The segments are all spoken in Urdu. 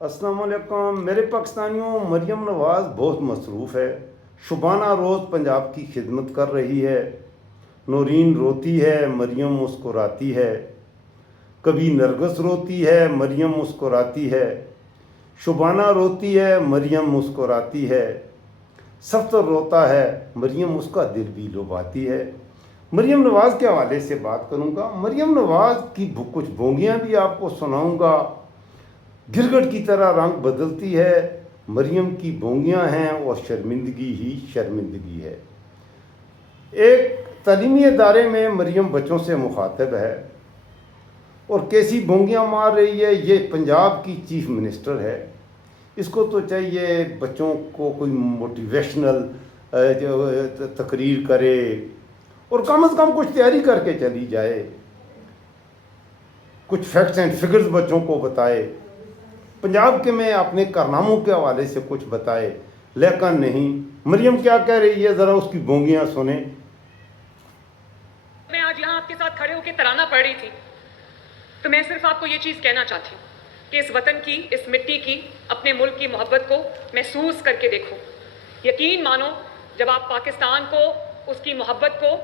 السلام علیکم میرے پاکستانیوں. مریم نواز بہت مصروف ہے. شبانہ روز پنجاب کی خدمت کر رہی ہے. نورین روتی ہے، مریم مسکراتی ہے. کبھی نرگس روتی ہے، مریم مسکراتی ہے. شبانہ روتی ہے، مریم مسکراتی ہے. صفدر روتا ہے، مریم اس کا دل بھی لبھاتی ہے. مریم نواز کے حوالے سے بات کروں گا. مریم نواز کی کچھ بونگیاں بھی آپ کو سناؤں گا. گرگٹ کی طرح رنگ بدلتی ہے. مریم کی بونگیاں ہیں اور شرمندگی ہی شرمندگی ہے. ایک تعلیمی ادارے میں مریم بچوں سے مخاطب ہے اور کیسی بونگیاں مار رہی ہے. یہ پنجاب کی چیف منسٹر ہے. اس کو تو چاہیے بچوں کو کوئی موٹیویشنل تقریر کرے اور کم از کم کچھ تیاری کر کے چلی جائے، کچھ فیکٹس اینڈ فگرز بچوں کو بتائے، پنجاب کے میں اپنے کارناموں کے حوالے سے کچھ بتائے. لیکن نہیں. مریم کیا کہہ رہی ہے، ذرا اس کی بونگیاں سنیں. میں آج یہاں آپ کے ساتھ کھڑے ہو کے ترانہ پڑھ رہی تھی تو میں صرف آپ کو یہ چیز کہنا چاہتی ہوں کہ اس وطن کی، اس مٹی کی، اپنے ملک کی محبت کو محسوس کر کے دیکھو. یقین مانو جب آپ پاکستان کو، اس کی محبت کو،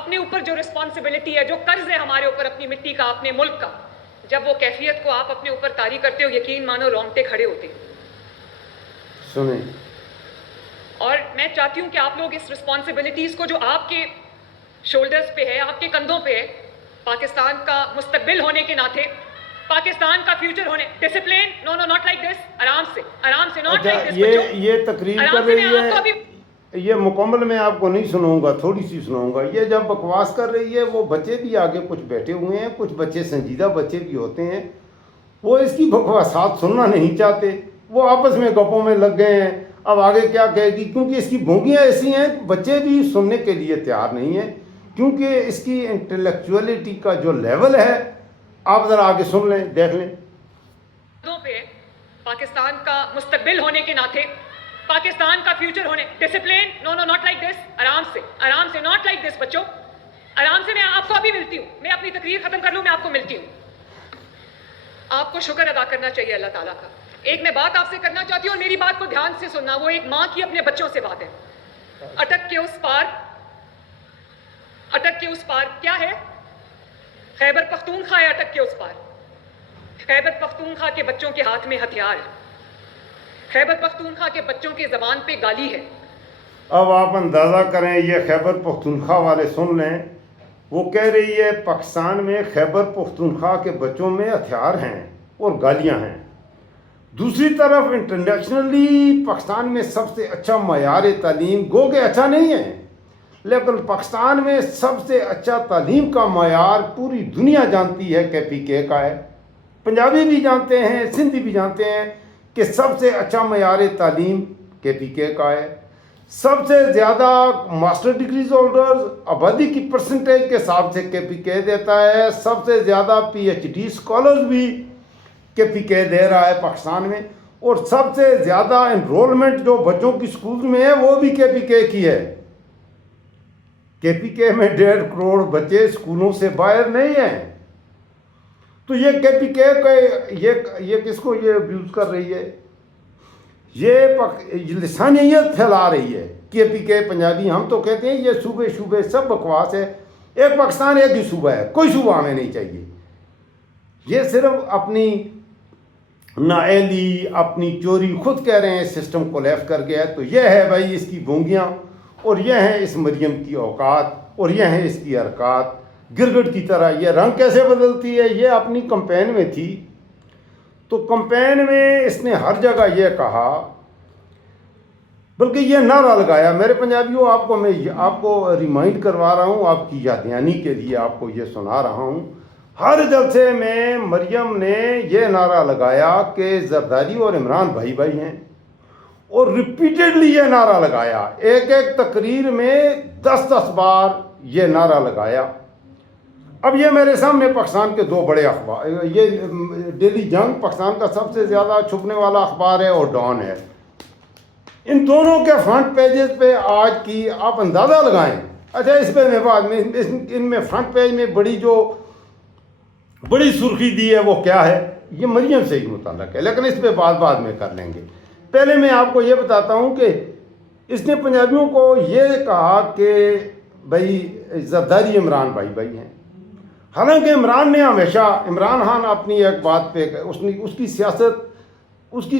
اپنے اوپر جو رسپانسبلٹی ہے، جو قرض ہے ہمارے اوپر اپنی مٹی کا، اپنے ملک کا، جب وہ کیفیت کو آپ اپنے اوپر طاری کرتے ہو، یقین مانو رونگٹے کھڑے ہوتے ہیں. سنیں. اور میں چاہتی ہوں کہ آپ لوگ اس رسپانسبلٹیز کو جو آپ کے شولڈرز پہ ہے، آپ کے کندھوں پہ ہے، پاکستان کا مستقبل ہونے کے ناطے، پاکستان کا فیوچر ہونے، discipline, no no not like this, آرام سے ناٹ لائک دس بچوں. یہ تقریر کر آرام سے میں رہی آپ کو ابھی ہے. یہ مکمل میں آپ کو نہیں سناؤں گا، تھوڑی سی سناؤں گا. یہ جب بکواس کر رہی ہے، وہ بچے بھی آگے کچھ بیٹھے ہوئے ہیں، کچھ بچے سنجیدہ بچے بھی ہوتے ہیں، وہ اس کی بکواسات سننا نہیں چاہتے. وہ آپس میں گپوں میں لگ گئے ہیں. اب آگے کیا کہے گی، کیونکہ اس کی بونگیاں ایسی ہیں بچے بھی سننے کے لیے تیار نہیں ہیں، کیونکہ اس کی انٹلیکچولیٹی کا جو لیول ہے. آپ ذرا آگے سن لیں، دیکھ لیں. پہ پاکستان کا مستقبل ہونے کے ناطے، پاکستان کا فیوچر ہونے، discipline, no no not like this, آرام سے ناٹ لائک دس بچوں. آرام سے میں آپ کو ابھی ملتی ہوں. میں اپنی تقریر ختم کر لوں، میں آپ کو ملتی ہوں. آپ کو شکر ادا کرنا چاہیے اللہ تعالیٰ کا. ایک میں بات آپ سے کرنا چاہتی ہوں اور میری بات کو دھیان سے سننا. وہ ایک ماں کی اپنے بچوں سے بات ہے. اٹک کے اس پار کیا ہے؟ خیبر پختونخوا ہے. اٹک کے اس پار خیبر پختونخوا کے بچوں کے ہاتھ میں ہتھیار ہے. خیبر پختونخوا کے بچوں کے زبان پہ گالی ہے. اب آپ اندازہ کریں، یہ خیبر پختونخوا والے سن لیں. وہ کہہ رہی ہے پاکستان میں خیبر پختونخوا کے بچوں میں ہتھیار ہیں اور گالیاں ہیں. دوسری طرف انٹرنیشنلی پاکستان میں سب سے اچھا معیار تعلیم، گو کہ اچھا نہیں ہے، لیکن پاکستان میں سب سے اچھا تعلیم کا معیار پوری دنیا جانتی ہے KPK کا ہے. پنجابی بھی جانتے ہیں، سندھی بھی جانتے ہیں کہ سب سے اچھا معیار تعلیم KPK کا ہے. سب سے زیادہ ماسٹر ڈگریز ہولڈرز آبادی کی پرسنٹیج کے حساب سے KPK دیتا ہے. سب سے زیادہ PhD اسکالرز بھی KPK دے رہا ہے پاکستان میں. اور سب سے زیادہ انرولمنٹ جو بچوں کی اسکول میں ہے وہ بھی KPK کی ہے. KPK میں 1.5 کروڑ بچے اسکولوں سے باہر نہیں ہیں. تو یہ KPK کا یہ کس کو یہ ابیوز کر رہی ہے، یہ لسانیت پھیلا رہی ہے. KPK پنجابی، ہم تو کہتے ہیں یہ صوبے سب بکواس ہے. ایک پاکستان ایک ہی صوبہ ہے، کوئی صوبہ ہمیں نہیں چاہیے. یہ صرف اپنی نااہلی، اپنی چوری خود کہہ رہے ہیں سسٹم کولیپس کر گیا ہے. تو یہ ہے بھائی اس کی بونگیاں، اور یہ ہیں اس مریم کی اوقات، اور یہ ہیں اس کی حرکات. گرگٹ کی طرح یہ رنگ کیسے بدلتی ہے. یہ اپنی کمپین میں تھی تو کمپین میں اس نے ہر جگہ یہ کہا، بلکہ یہ نعرہ لگایا. میرے پنجابیوں، آپ کو ریمائنڈ کروا رہا ہوں، آپ کی یاد دہانی کے لیے آپ کو یہ سنا رہا ہوں. ہر جلسے میں مریم نے یہ نعرہ لگایا کہ زرداری اور عمران بھائی بھائی ہیں، اور ریپیٹڈلی یہ نعرہ لگایا. ایک تقریر میں 10 بار یہ نعرہ لگایا. اب یہ میرے سامنے پاکستان کے 2 بڑے اخبار، یہ ڈیلی جنگ پاکستان کا سب سے زیادہ چھپنے والا اخبار ہے، اور ڈان ہے. ان دونوں کے فرنٹ پیجز پہ آج کی آپ اندازہ لگائیں. اچھا، اس پہ میں بعد میں ان میں فرنٹ پیج میں بڑی سرخی دی ہے وہ کیا ہے. یہ مریم سے ہی متعلق ہے، لیکن اس پہ بعد میں کر لیں گے۔ پہلے میں آپ کو یہ بتاتا ہوں کہ اس نے پنجابیوں کو یہ کہا کہ بھائی زرداری عمران بھائی ہیں، حالانکہ عمران نے ہمیشہ، عمران خان اپنی ایک بات پہ اس کی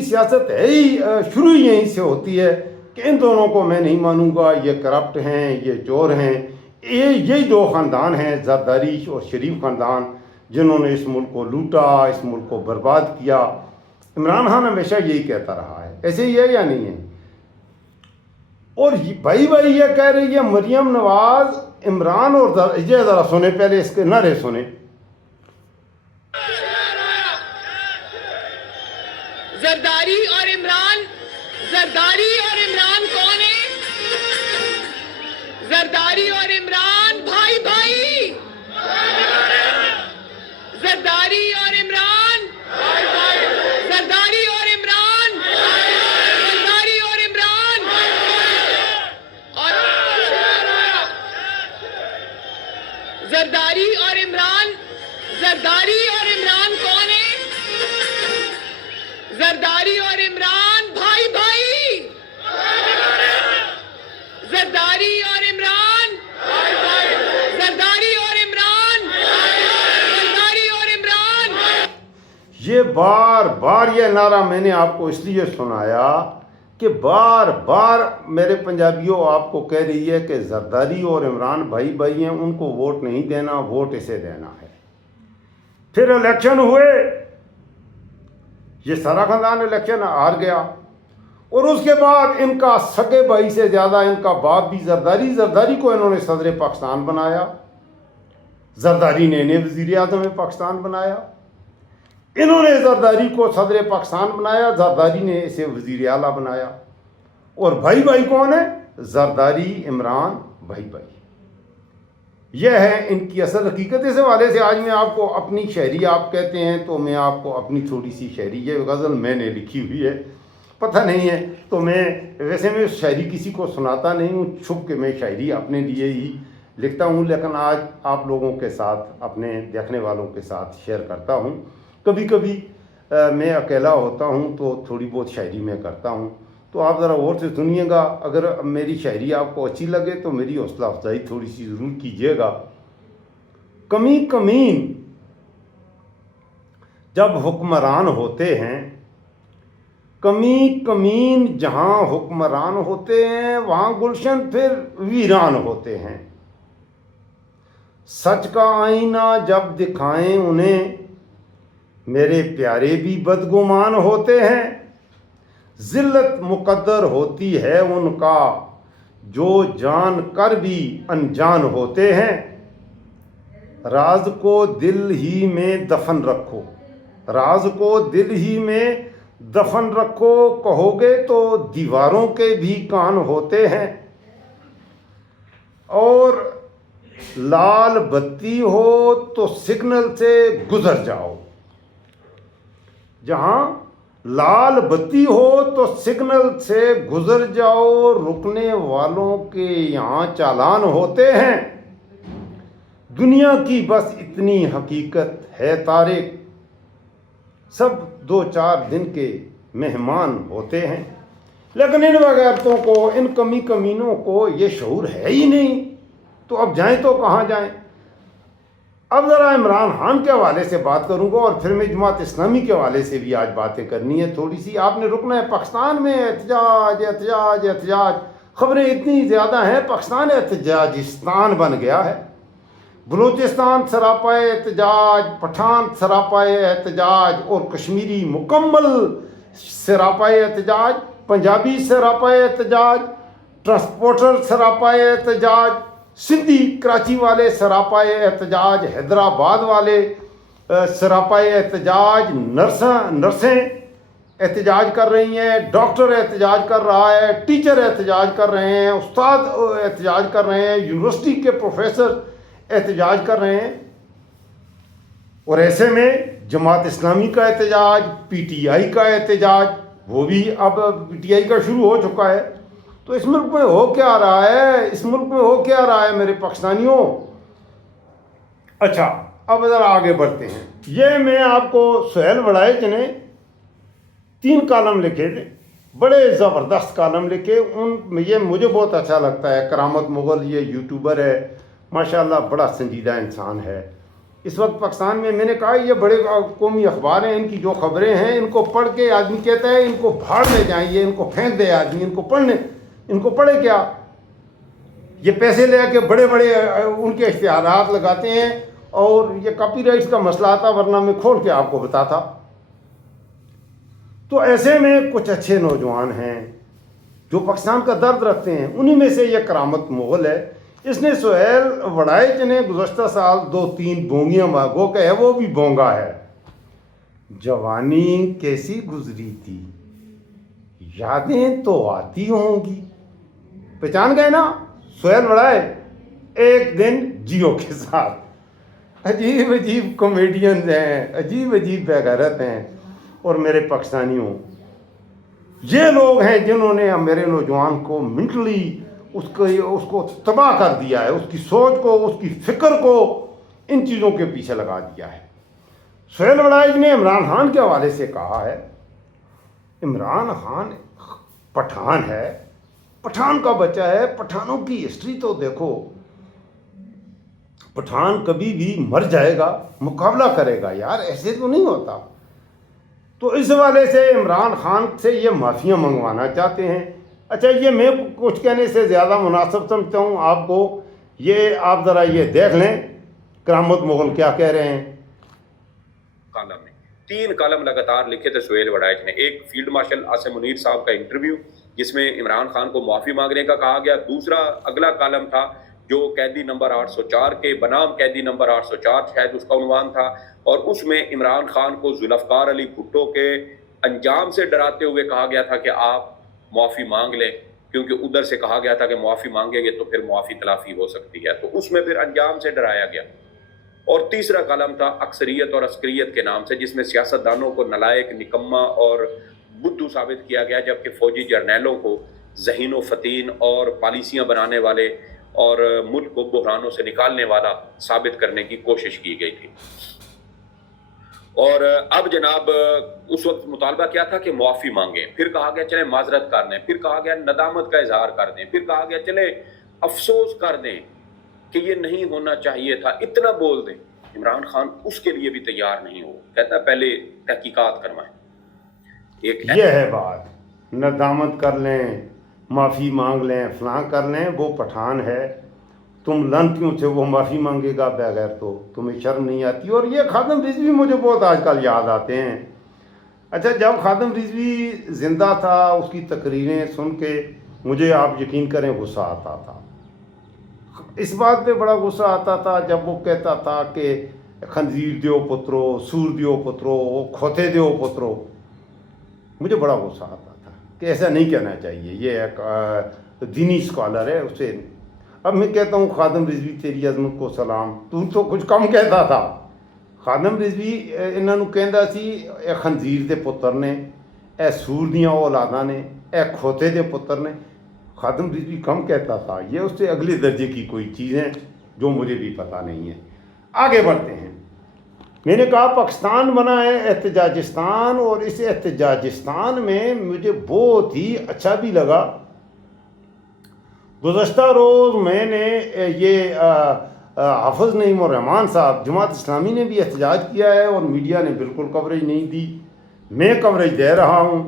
سیاست ہے ہی شروع ہی یہیں سے ہوتی ہے کہ ان دونوں کو میں نہیں مانوں گا، یہ کرپٹ ہیں، یہ چور ہیں۔ یہی دو خاندان ہیں، زرداری اور شریف خاندان، جنہوں نے اس ملک کو لوٹا، اس ملک کو برباد کیا۔ عمران خان ہمیشہ یہی کہتا رہا ہے، ایسے ہی ہے یا نہیں ہے؟ اور بھائی یہ کہہ رہی ہے مریم نواز عمران اور یہ ذرا سنیں، پہلے اس کے نعرے سنیں۔ زرداری اور عمران کون ہے؟ زرداری اور عمران بھائی، زرداری اور عمران، زرداری اور عمران، زرداری اور عمران، اور زرداری اور عمران کون ہے؟ زرداری اور عمران بھائی، زرداری اور عمران، زرداری اور عمران، زرداری اور عمران۔ یہ بار یہ نعرہ میں نے آپ کو اس لیے سنایا کہ بار میرے پنجابیوں آپ کو کہہ رہی ہے کہ زرداری اور عمران بھائی ہیں، ان کو ووٹ نہیں دینا، ووٹ اسے دینا ہے۔ پھر الیکشن ہوئے، یہ سارا خاندان الیکشن ہار گیا، اور اس کے بعد ان کا سگے بھائی سے زیادہ ان کا باپ بھی زرداری کو انہوں نے صدر پاکستان بنایا، زرداری نے انہیں وزیر اعظم پاکستان بنایا، انہوں نے زرداری کو صدر پاکستان بنایا، زرداری نے اسے وزیر اعلیٰ بنایا۔ اور بھائی کون ہے؟ زرداری عمران بھائی۔ یہ ہے ان کی اصل حقیقت۔ اس حوالے سے آج میں آپ کو اپنی شاعری، آپ کہتے ہیں تو میں آپ کو اپنی تھوڑی سی شاعری، یہ غزل میں نے لکھی ہوئی ہے، پتہ نہیں ہے تو ویسے میں شاعری کسی کو سناتا نہیں ہوں، چھپ کے میں شاعری اپنے لیے ہی لکھتا ہوں، لیکن آج آپ لوگوں کے ساتھ، اپنے دیکھنے والوں کے ساتھ شیئر کرتا ہوں۔ کبھی میں اکیلا ہوتا ہوں تو تھوڑی بہت شاعری میں کرتا ہوں، تو آپ ذرا غور سے سنیے گا۔ اگر میری شاعری آپ کو اچھی لگے تو میری حوصلہ افزائی تھوڑی سی ضرور کیجیے گا۔ کمین جب حکمران ہوتے ہیں، کمین جہاں حکمران ہوتے ہیں، وہاں گلشن پھر ویران ہوتے ہیں۔ سچ کا آئینہ جب دکھائیں انہیں، میرے پیارے بھی بدگمان ہوتے ہیں۔ ذلت مقدر ہوتی ہے ان کا، جو جان کر بھی انجان ہوتے ہیں۔ راز کو دل ہی میں دفن رکھو، راز کو دل ہی میں دفن رکھو، کہو گے تو دیواروں کے بھی کان ہوتے ہیں۔ اور لال بتی ہو تو سگنل سے گزر جاؤ، جہاں لال بتی ہو تو سگنل سے گزر جاؤ، رکنے والوں کے یہاں چالان ہوتے ہیں۔ دنیا کی بس اتنی حقیقت ہے طارق، سب 2-4 دن کے مہمان ہوتے ہیں۔ لیکن ان بغیرتوں کو، ان کمینوں کو یہ شعور ہے ہی نہیں، تو اب جائیں تو کہاں جائیں؟ اب ذرا عمران خان کے حوالے سے بات کروں گا، اور پھر میں جماعت اسلامی کے حوالے سے بھی آج باتیں کرنی ہے تھوڑی سی۔ آپ نے رکنا ہے پاکستان میں احتجاج، خبریں اتنی زیادہ ہیں، پاکستان احتجاجستان بن گیا ہے۔ بلوچستان سراپائے احتجاج، پٹھان سراپائے احتجاج، اور کشمیری مکمل سراپائے احتجاج، پنجابی سراپائے احتجاج، ٹرانسپورٹر سراپائے احتجاج، سندھی کراچی والے سراپائے احتجاج، حیدرآباد والے سراپائے احتجاج، نرسیں احتجاج کر رہی ہیں، ڈاکٹر احتجاج کر رہا ہے، ٹیچر احتجاج کر رہے ہیں، استاد احتجاج کر رہے ہیں، یونیورسٹی کے پروفیسر احتجاج کر رہے ہیں۔ اور ایسے میں جماعت اسلامی کا احتجاج، پی ٹی آئی کا احتجاج، وہ بھی اب پی ٹی آئی کا شروع ہو چکا ہے۔ تو اس ملک میں ہو کیا رہا ہے؟ اس ملک میں ہو کیا رہا ہے میرے پاکستانیوں؟ اچھا، اب ذرا آگے بڑھتے ہیں۔ یہ میں آپ کو سہیل وڑائچ نے 3 کالم لکھے تھے، بڑے زبردست کالم لکھے، یہ مجھے بہت اچھا لگتا ہے۔ کرامت مغل یہ یوٹیوبر ہے، ماشاءاللہ بڑا سنجیدہ انسان ہے۔ اس وقت پاکستان میں نے کہا یہ بڑے قومی اخبار ہیں، ان کی جو خبریں ہیں ان کو پڑھ کے آدمی کہتا ہے ان کو بھاڑ میں جائیں، ان کو پھینک دے آدمی، ان کو پڑھے کیا؟ یہ پیسے لے کے بڑے بڑے ان کے اشتہارات لگاتے ہیں، اور یہ کاپی رائٹس کا مسئلہ آتا، ورنہ میں کھول کے آپ کو بتاتا۔ تو ایسے میں کچھ اچھے نوجوان ہیں جو پاکستان کا درد رکھتے ہیں، انہی میں سے یہ کرامت مغل ہے۔ اس نے سہیل وڑائچ نے گزشتہ سال 2-3 بونگیاں مانگو کہ ہے، وہ بھی بونگا ہے۔ جوانی کیسی گزری تھی، یادیں تو آتی ہوں گی، پہچان گئے نا سہیل وڑائچ؟ ایک دن جیو کے ساتھ عجیب عجیب کامیڈینز ہیں، عجیب عجیب بےغیرت ہیں۔ اور میرے پاکستانیوں، یہ لوگ ہیں جنہوں نے میرے نوجوان کو منٹلی اس کو تباہ کر دیا ہے، اس کی سوچ کو، اس کی فکر کو ان چیزوں کے پیچھے لگا دیا ہے۔ سہیل وڑائچ نے عمران خان کے حوالے سے کہا ہے، عمران خان پٹھان ہے، پٹھان کا بچہ ہے، پٹھانوں کی ہسٹری تو دیکھو، پٹھان کبھی بھی مر جائے گا، مقابلہ کرے گا، یار ایسے تو نہیں ہوتا۔ تو اس حوالے سے عمران خان سے یہ معافیاں منگوانا چاہتے ہیں۔ اچھا، یہ میں کچھ کہنے سے زیادہ مناسب سمجھتا ہوں آپ کو، یہ آپ ذرا یہ دیکھ لیں کرامت مغل کیا کہہ رہے ہیں۔ کالم میں 3 کالم لگاتار لکھے تھے سہیل وڑائچ نے۔ ایک فیلڈ مارشل عاصم منیر صاحب کا انٹرویو جس میں عمران خان کو معافی مانگنے کا کہا گیا۔ دوسرا اگلا کالم تھا جو قیدی نمبر 804 کے بنام قیدی نمبر 804 شاید اس کا عنوان تھا، اور اس میں عمران خان کو ذوالفقار علی بھٹو کے انجام سے ڈراتے ہوئے کہا گیا تھا کہ آپ معافی مانگ لیں، کیونکہ ادھر سے کہا گیا تھا کہ معافی مانگیں گے تو پھر معافی تلافی ہو سکتی ہے، تو اس میں پھر انجام سے ڈرایا گیا۔ اور تیسرا کالم تھا اکثریت اور عسکریت کے نام سے، جس میں سیاستدانوں کو نالائق، نکما اور بدھو ثابت کیا گیا، جبکہ فوجی جرنیلوں کو ذہین و فتین اور پالیسیاں بنانے والے اور ملک کو بحرانوں سے نکالنے والا ثابت کرنے کی کوشش کی گئی تھی۔ اور اب جناب اس وقت مطالبہ کیا تھا کہ معافی مانگیں، پھر کہا گیا چلیں معذرت کر دیں، پھر کہا گیا ندامت کا اظہار کر دیں، پھر کہا گیا چلیں افسوس کر دیں کہ یہ نہیں ہونا چاہیے تھا، اتنا بول دیں۔ عمران خان اس کے لیے بھی تیار نہیں ہو، کہتا ہے پہلے تحقیقات کروائیں۔ یہ ہے بات، ندامت کر لیں، معافی مانگ لیں، فلاں کر لیں، وہ پٹھان ہے، تم لنتیوں سے وہ معافی مانگے گا بغیر تو تمہیں شرم نہیں آتی۔ اور یہ خادم رضوی مجھے بہت آج کل یاد آتے ہیں۔ اچھا، جب خادم رضوی زندہ تھا اس کی تقریریں سن کے مجھے آپ یقین کریں غصہ آتا تھا، اس بات پہ بڑا غصہ آتا تھا جب وہ کہتا تھا کہ خنزیر دیو پترو، سور دیو پترو، کھوتے دیو پترو، مجھے بڑا غصہ آتا تھا کہ ایسا نہیں کہنا چاہیے، یہ ایک دینی اسکالر ہے اسے۔ اب میں کہتا ہوں خادم رضوی تیری عظمت کو سلام، تو کچھ کم کہتا تھا۔ خادم رضوی انہاں نوں کہندا سی اے خنزیر دے پتر نے، اے سور دیاں اولاداں نے، اے کھوتے دے پتر نے، خادم رضوی کم کہتا تھا۔ یہ اس سے اگلے درجے کی کوئی چیزیں جو مجھے بھی پتہ نہیں ہے۔ آگے بڑھتے ہیں۔ میں نے کہا پاکستان بنا ہے احتجاجستان، اور اس احتجاجستان میں مجھے بہت ہی اچھا بھی لگا۔ گزشتہ روز میں نے یہ حافظ نعیم الرحمان صاحب، جماعت اسلامی نے بھی احتجاج کیا ہے اور میڈیا نے بالکل کوریج نہیں دی، میں کوریج دے رہا ہوں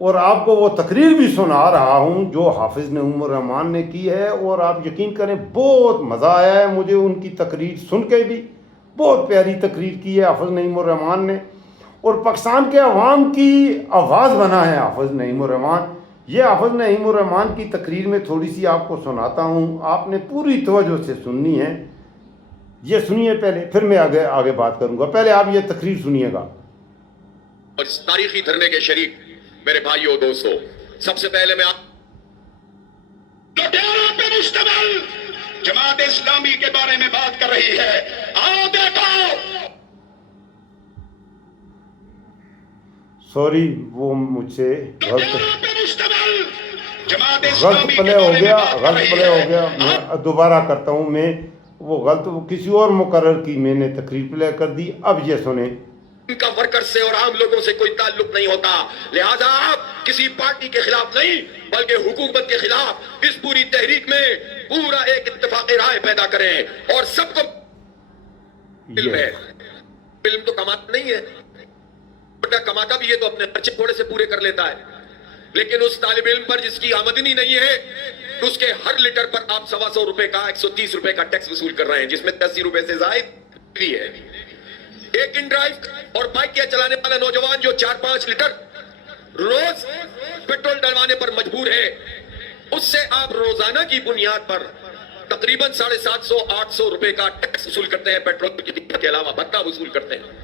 اور آپ کو وہ تقریر بھی سنا رہا ہوں جو حافظ نعیم الرحمان نے کی ہے، اور آپ یقین کریں بہت مزہ آیا ہے مجھے ان کی تقریر سن کے بھی۔ بہت پیاری تقریر کی ہے حافظ نعیم الرحمان نے، اور پاکستان کے عوام کی آواز بنا ہے حافظ نعیم الرحمان۔ یہ حافظ نعیم الرحمان کی تقریر میں تھوڑی سی آپ کو سناتا ہوں، آپ نے پوری توجہ سے سننی ہے۔ یہ سنیے پہلے، پھر میں آگے بات کروں گا، پہلے آپ یہ تقریر سنیے گا۔ اور اس تاریخی دھرنے کے شریک میرے بھائیوں دوستو، سب سے پہلے میں آپ لٹیروں پہ مشتمل جماعت اسلامی کے بارے میں بات کر رہی ہے۔ آؤ دیکھو، سوری، وہ مجھ سے غلط جماعت پلے ہو گیا، غلط پلے ہو گیا۔ میں دوبارہ کرتا ہوں، میں وہ غلط وہ کسی اور مقرر کی میں نے تقریر پلے کر دی. اب یہ سنیں. ان کا ورکر سے اور عام لوگوں سے کوئی تعلق نہیں ہوتا، لہذا آپ کسی پارٹی کے خلاف نہیں بلکہ حکومت کے خلاف اس پوری تحریک میں پورا ایک اتفاق رائے پیدا کریں اور سب کو علم ہے. علم تو کماتا نہیں ہے، کماتا بھی ہے تو اپنے خرچے تھوڑے سے پورے کر لیتا ہے، لیکن اس طالب علم پر جس کی آمدنی نہیں ہے تو اس کے ہر لیٹر پر آپ 125 روپے کا 130 روپے کا ٹیکس وصول کر رہے ہیں، جس میں 80 روپے سے زائد بھی ہے. ایک ان ڈرائیو اور بائک کیا چلانے والا نوجوان جو 4-5 لیٹر روز پیٹرول ڈلوانے پر مجبور ہے، اس سے آپ روزانہ کی بنیاد پر تقریباً 750-800 روپے کا ٹیکس وصول کرتے ہیں، پیٹرول کی قیمت کے علاوہ بھتہ وصول کرتے ہیں.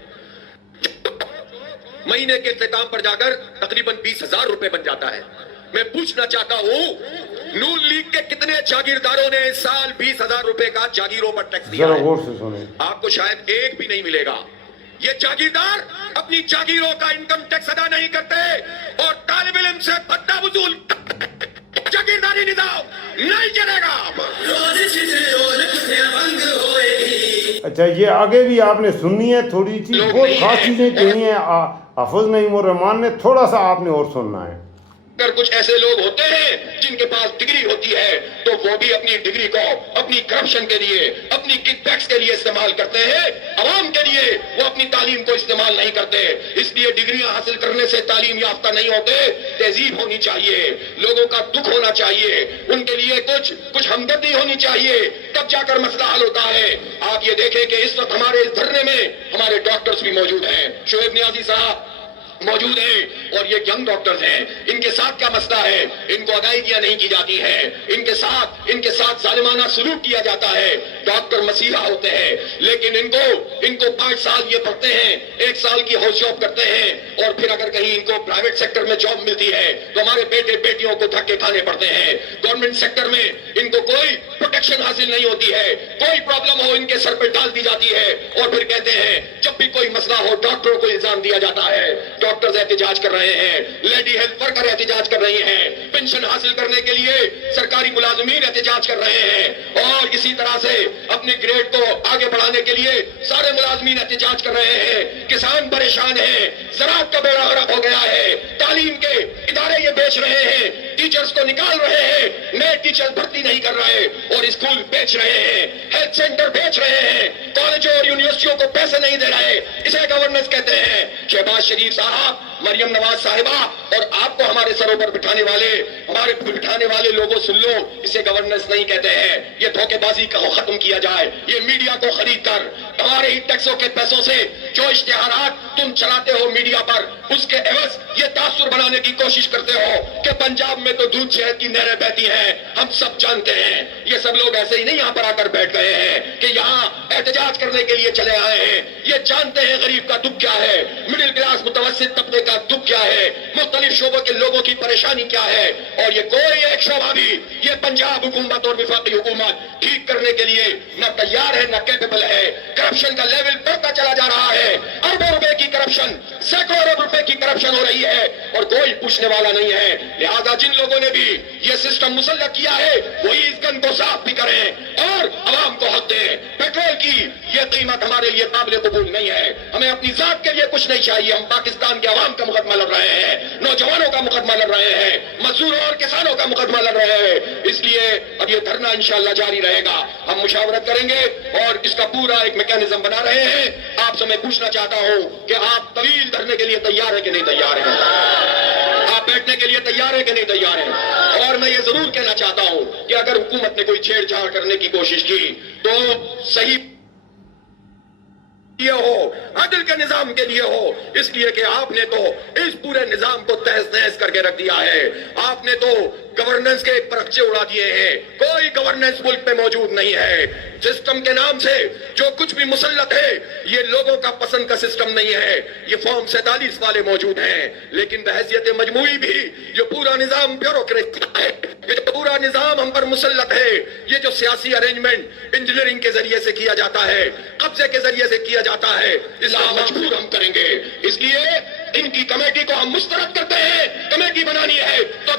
مہینے کے اختتام پر جا کر تقریباً 20,000 روپے بن جاتا ہے. میں پوچھنا چاہتا ہوں نون لیگ کے کتنے جاگیرداروں نے اس سال 20,000 روپے کا جاگیروں پر ٹیکس دیا ذرا ہے؟ غور سے سنیں. آپ کو شاید ایک بھی نہیں ملے گا. یہ جاگیردار اپنی جاگیروں کا انکم ٹیکس ادا نہیں کرتے اور طالب علم سے بھتہ وصول. جاگیرداری نظام نہیں چلے گا. اچھا یہ آگے بھی آپ نے سننی ہے تھوڑی سی بہت خاص چیزیں کہی ہیں حافظ نعیم الرحمان نے. تھوڑا سا آپ نے اور سننا ہے. اگر کچھ ایسے لوگ ہوتے ہیں جن کے پاس ڈگری ہوتی ہے تو وہ بھی اپنی ڈگری کو اپنی کرپشن کے لیے اپنی کک بیکس کے لیے استعمال کرتے ہیں، عوام کے لیے وہ اپنی تعلیم کو استعمال نہیں کرتے. اس لیے ڈگریاں حاصل کرنے سے تعلیم یافتہ نہیں ہوتے. تہذیب ہونی چاہیے، لوگوں کا دکھ ہونا چاہیے، ان کے لیے کچھ ہمدردی ہونی چاہیے، تب جا کر مسئلہ حل ہوتا ہے. آپ یہ دیکھیں کہ اس وقت ہمارے اس دھرنے میں ہمارے ڈاکٹرز بھی موجود ہیں. شعیب نیازی صاحب موجود ہیں اور یہ ینگ ڈاکٹرز ہیں. ان کے ساتھ کیا مسئلہ ہے؟ ان کو ادائیگیاں نہیں کی جاتی ہیں، ان کے ساتھ ظالمانہ سلوک کیا جاتا ہے. ڈاکٹر مسیحا ہوتے ہیں لیکن ان کو 5 سال یہ پڑھتے ہیں، 1 سال کی ہاؤس جاب کرتے ہیں اور پھر اگر کہیں ان کو پرائیویٹ سیکٹر میں جاب ملتی ہے تو ہمارے بیٹے بیٹیوں کو دھکے کھانے پڑتے ہیں. گورنمنٹ سیکٹر میں ان کو کوئی پروٹیکشن حاصل نہیں ہوتی ہے، کوئی پرابلم ہو ان کے سر پہ ڈال دی جاتی ہے اور پھر کہتے ہیں جب بھی کوئی مسئلہ ہو ڈاکٹروں کو الزام دیا جاتا ہے. ڈاکٹرز احتجاج کر رہے ہیں، لیڈی ہیلتھ ورکر احتجاج کر رہی ہیں، پینشن حاصل کرنے کے لیے سرکاری ملازمین احتجاج کر رہے ہیں اور اسی طرح سے اپنے گریڈ کو آگے بڑھانے کے لیے سارے ملازمین احتجاج کر رہے ہیں. کسان پریشان ہیں، زراعت کا بیڑا غرق ہو گیا ہے، تعلیم کے ادارے یہ بیچ رہے ہیں، ٹیچرز کو نکال رہے ہیں، نئے ٹیچر بھرتی نہیں کر رہے اور اسکول بیچ رہے ہیں، ہیلتھ سینٹر بیچ رہے ہیں، کالجوں اور یونیورسٹیوں کو پیسے نہیں دے رہے. اسے گورننس کہتے ہیں. شہباز شریف صاحب، مریم نواز صاحبہ اور آپ کو ہمارے سروں پر بٹھانے والے لوگوں سن لو، اسے گورننس نہیں کہتے ہیں. یہ دھوکے بازی کو ختم کیا جائے. یہ میڈیا کو خرید کر ہمارے ہی ٹیکسوں کے پیسوں سے جو اشتہارات تم چلاتے ہو میڈیا پر، اس کے عوض یہ تاثر بنانے کی کوشش کرتے ہو کہ پنجاب میں تو دودھ شہد کی نہریں بہتی ہیں. ہم سب جانتے ہیں یہ سب لوگ ایسے ہی نہیں یہاں پر آ کر بیٹھ گئے ہیں کہ یہاں احتجاج کرنے کے لیے چلے آئے ہیں. یہ جانتے ہیں غریب کا دکھ کیا ہے، مڈل کلاس متوسط طبقے کا دکھ کیا ہے، مختلف شعبوں کے لوگوں کی پریشانی کیا ہے. اور یہ کوئی ایک شعبہ بھی یہ پنجاب حکومت اور وفاقی حکومت ٹھیک کرنے کے لیے نہ تیار ہے نہ کیپیبل ہے. کرپشن کا لیول بڑھتا چلا جا رہا ہے. اربوں روپے کی کرپشن، سینکڑوں ارب روپے کی کرپشن ہو رہی ہے اور کوئی پوچھنے والا نہیں ہے. لہذا جن لوگوں نے بھی یہ سسٹم مسلط کیا ہے وہی اس گن کو صاف بھی کریں اور عوام کو حق دیں. پیٹرول کی یہ قیمت ہمارے لیے قابل قبول نہیں ہے. ہمیں اپنی ذات کے لیے کچھ نہیں چاہیے. ہم پاکستان کے عوام کا مقدمہ لڑ رہے ہیں، نوجوانوں کا مقدمہ لڑ رہے ہیں، مزدوروں اور کسانوں کا مقدمہ لڑ رہے ہیں. اس لیے اب یہ دھرنا انشاءاللہ جاری رہے گا. ہم مشاورت کریں گے اور اس کا پورا ایک میکینزم بنا رہے ہیں. آپ سے میں پوچھنا چاہتا ہوں کہ آپ طویل دھرنے کے لیے تیار ہیں کہ نہیں تیار ہیں؟ آپ بیٹھنے کے لیے تیار ہیں کہ نہیں تیار ہیں؟ اور میں یہ ضرور کہنا چاہتا ہوں کہ اگر حکومت نے کوئی چھیڑ چھاڑ کرنے کی کوشش کی تو صحیح ہو، عدل کے نظام کے لیے ہو. اس لیے کہ آپ نے تو اس پورے نظام کو تہس نہس کر کے رکھ دیا ہے. آپ نے تو گورننس کے پرچے اڑا دیے ہیں. کوئی گورننس ملک میں موجود نہیں ہے. سسٹم کے نام سے جو کچھ بھی مسلط ہے یہ لوگوں کا پسند کا سسٹم نہیں ہے. یہ فارم 47 والے موجود ہیں لیکن بحیثیت مجموعی بھی یہ پورا نظام بیوروکریسی ہے. یہ پورا نظام ہم پر مسلط ہے. یہ جو سیاسی ارینجمنٹ انجینئرنگ کے ذریعے سے کیا جاتا ہے، قبضے کے ذریعے سے کیا جاتا ہے، اس کا مجبور ہم کریں گے. اس لیے ان کی کمیٹی کو ہم مسترد کرتے ہیں. کمیٹی بنانی ہے تو